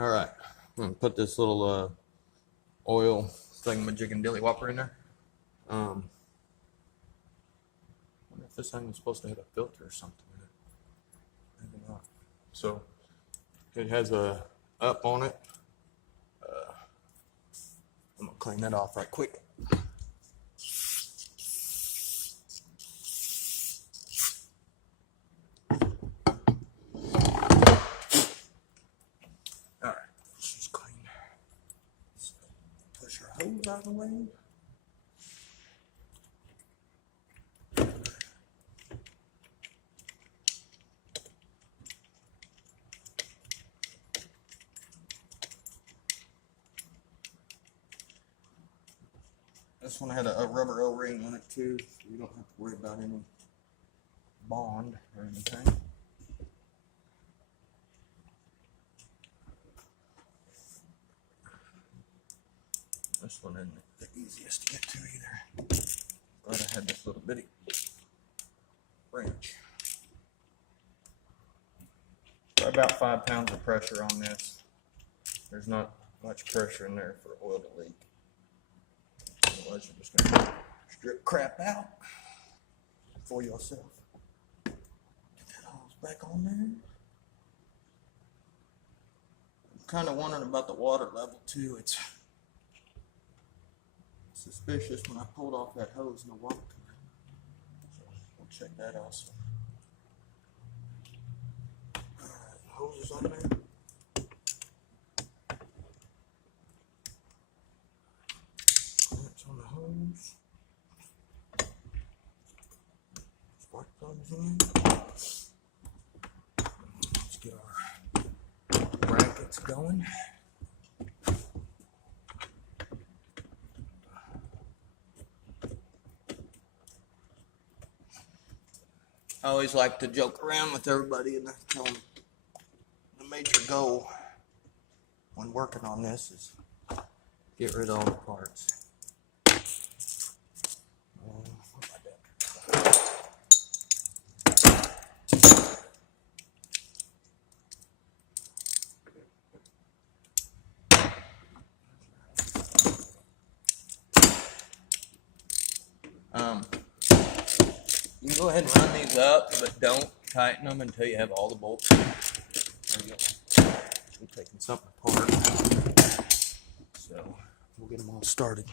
All right, I'm gonna put this little oil thingamajig and dilly whopper in there. Wonder if this thing is supposed to have a filter or something in it. Maybe not. So it has a up on it. I'm gonna clean that off right quick. All right, she's clean. So push her hose out of the way. This one had a rubber O-ring on it too, so you don't have to worry about any bond or anything. This one isn't the easiest to get to either. But I had this little bitty wrench. About 5 pounds of pressure on this. There's not much pressure in there for oil to leak. Otherwise, you're just going to strip crap out for yourself. Get that hose back on there. I'm kind of wondering about the water level too. It's suspicious when I pulled off that hose and the water came out. So we'll check that also. Alright, hose is on there. On the hose. Spark plugs in. Let's get our brackets going. I always like to joke around with everybody and tell them the major goal when working on this is get rid of all the parts. You can go ahead and run these up, but don't tighten them until you have all the bolts. There you go. We're taking something apart. So we'll get them all started.